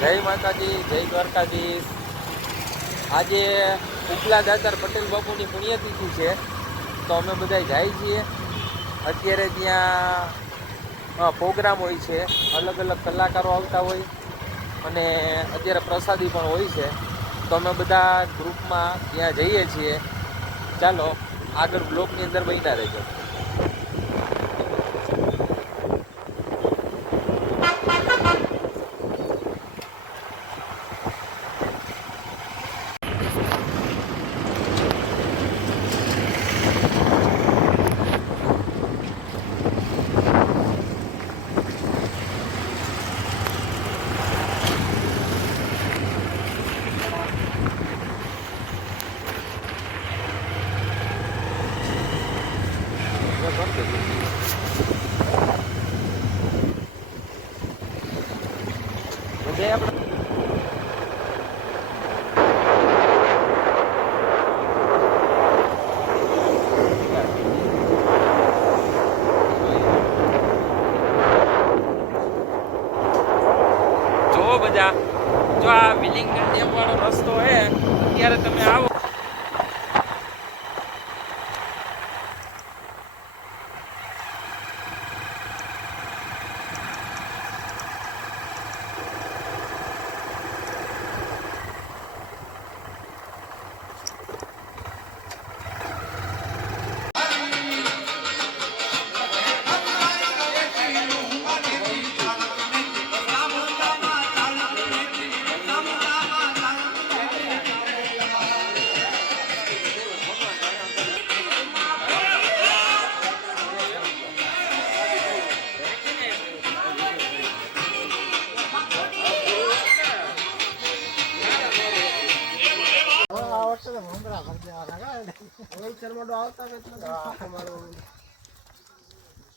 જય માતાજી, જય દ્વારકાધીશ. આજે ઉપલા દાતાર પટેલ બાપુની પુણ્યતિથિ છે, તો અમે બધા જાય છીએ. અત્યારે ત્યાં પ્રોગ્રામ હોય છે, અલગ અલગ કલાકારો આવતા હોય અને અત્યારે પ્રસાદી પણ હોય છે, તો અમે બધા ગ્રુપમાં ત્યાં જઈએ છીએ. ચાલો, આગળ બ્લોકની અંદર બન્યા રહેજો. જો બધા જો આ વિલિંગન ડેમ વાળો રસ્તો હે અત્યારે તમે આવો.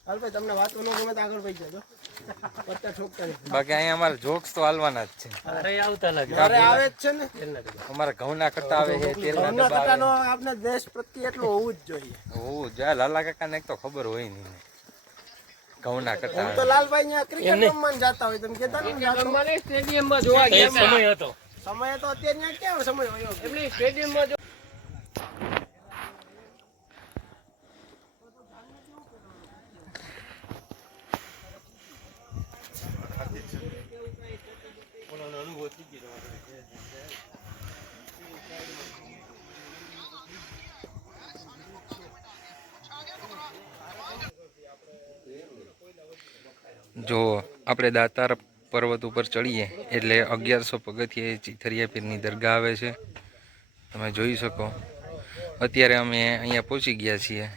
હાલભાઈ તમને વાત ન ગમે તો આગળ વહી જજો પત્તા ઠોકતા નહીં બાકી અહીંયા અમારે જોક્સ તો હાલવાના જ છે. અરે આવે જ છે ને? અમારા કટ્ટા આવે છે દેશ પ્રત્યે એટલું હોવું જ જોઈએ. ઓહ જા લાલા કાકાને એક તો ખબર હોય નહીં ઘઉંના ના કરતા તો લાલભાઈ અહીંયા ક્રિકેટ રમવા જતા હોય. તમે કેતા ને. જોવા ગયા હતા. સમય તો અત્યારે કેવો સમય હોય એમની સ્ટેડિયમમાં જો- જો આપણે દાતાર પર્વત ઉપર ચડીએ એટલે અગિયારસો પગથિયે ચીથરિયા પીરની દરગાહ આવે છે. તમે જોઈ શકો. અત્યારે અમે અહીંયા પહોંચી ગયા છીએ.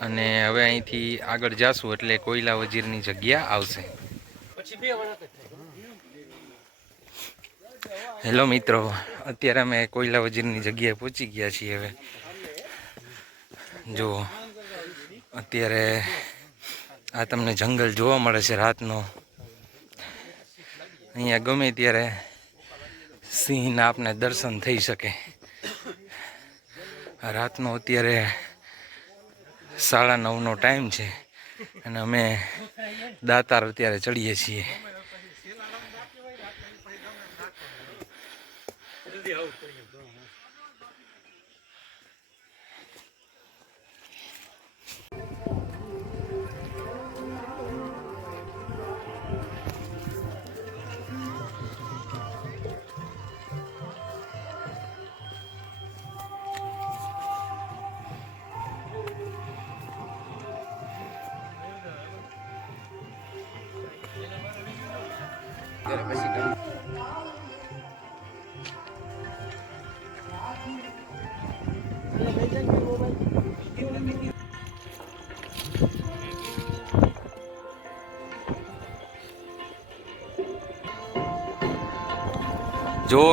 અને હવે અહીંથી આગળ જાશું એટલે કોયલા વજીરની જગ્યા આવશે. હેલો મિત્રો, અત્યારે અમે કોયલા વજીરની જગ્યાએ પહોંચી ગયા છીએ હવે. જો અત્યારે આ તમને જંગલ જોવા મળે છે રાતનો. અહીંયા ગમે ત્યારે સિંહના આપને દર્શન થઈ શકે. રાતનો અત્યારે સાડા નવનો ટાઈમ છે અને અમે દાતાર અત્યારે ચડીએ છીએ. જો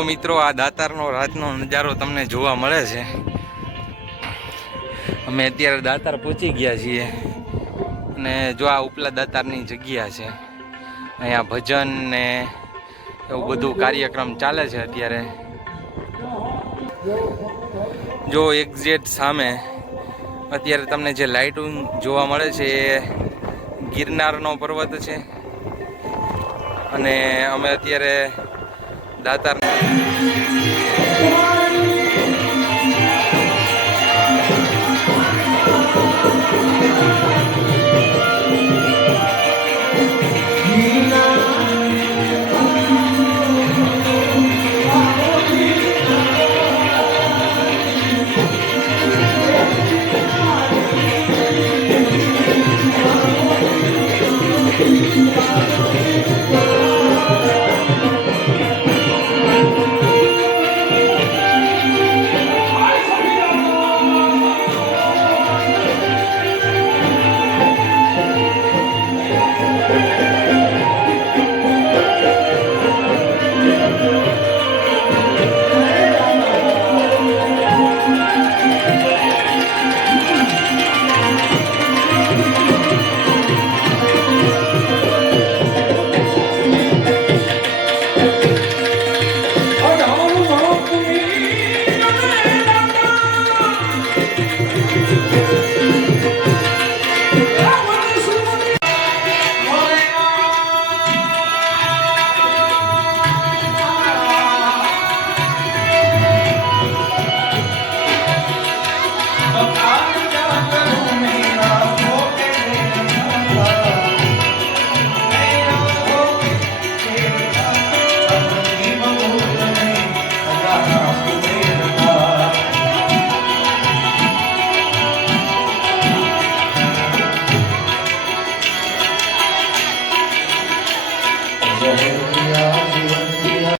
મિત્રો, આ દાતારનો રાતનો નજારો તમને જોવા મળે છે. અમે અત્યારે દાતાર પહોંચી ગયા છીએ અને જો આ ઉપલા દાતારની જગ્યા છે. અહીંયા ભજન ને એવું બધું કાર્યક્રમ ચાલે છે અત્યારે. જો એક્ઝેટ સામે અત્યારે તમને જે લાઇટિંગ જોવા મળે છે એ ગિરનારનો પર્વત છે. અને અમે અત્યારે દાતાર